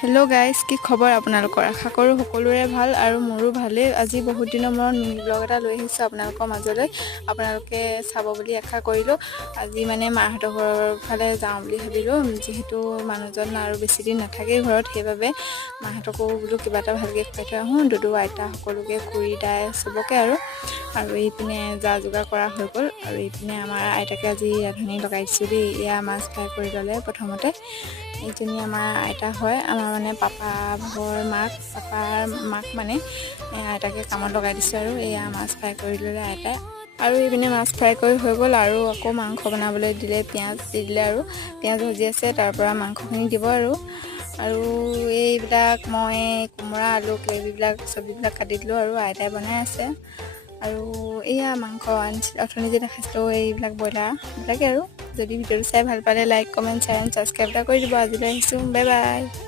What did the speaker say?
Hello' guys, কি খবৰ আপোনালোকৰ? আশা কৰোঁ সকলোৰে ভাল আৰু মোৰো ভালেই। আজি বহুত দিনৰ মূৰত মিনি ব্লগ এটা লৈ আহিছোঁ আপোনালোকৰ মাজলৈ। আপোনালোকে চাব বুলি আশা কৰিলোঁ। আজি মানে মাহঁতৰ ঘৰৰ ফালে যাওঁ বুলি ভাবিলোঁ, যিহেতু মানুহজন আৰু বেছি দিন নাথাকেই ঘৰত, সেইবাবে মাহঁতকো বোলো কিবা এটা ভালকৈ খুৱাই থৈ আহোঁ। দুদু আইতা সকলোকে, খুৰী দাই চবকে আৰু এইপিনে যা যোগাৰ কৰা হৈ গ'ল। আৰু এইপিনে আমাৰ আইতাকে আজি ৰান্ধনি লগাই দিছোঁ দেই। এয়া মাছ ফ্ৰাই কৰি ল'লে প্ৰথমতে। এইজনী আমাৰ আইতা হয়, আমাৰ মানে পাপাৰ মাক মানে আইতাকে কামত লগাই দিছোঁ। আৰু এয়া মাছ ফ্ৰাই কৰি ল'লে আইতাই। আৰু এইপিনে মাছ ফ্ৰাই কৰি হৈ গ'ল আৰু আকৌ মাংস বনাবলৈ দিলে, পিঁয়াজ দি দিলে আৰু পিঁয়াজ ভাজি আছে, তাৰ পৰা মাংসখিনি দিব আৰু এইবিলাক মই কোমোৰা আলু গ্ৰেভিবিলাক চব্জিবিলাক কাটি দিলোঁ আৰু আইতাই বনাই আছে। আৰু এয়া মাংস অথনি যে দেখাইছিলোঁ এইবিলাক ব্ৰইলাৰবিলাকে আৰু যদি ভিডিঅ'টো চাই ভাল পালে like comment share and subscribe এটা কৰি দিব। আজিলৈ আহিছোঁ, বাই বাই।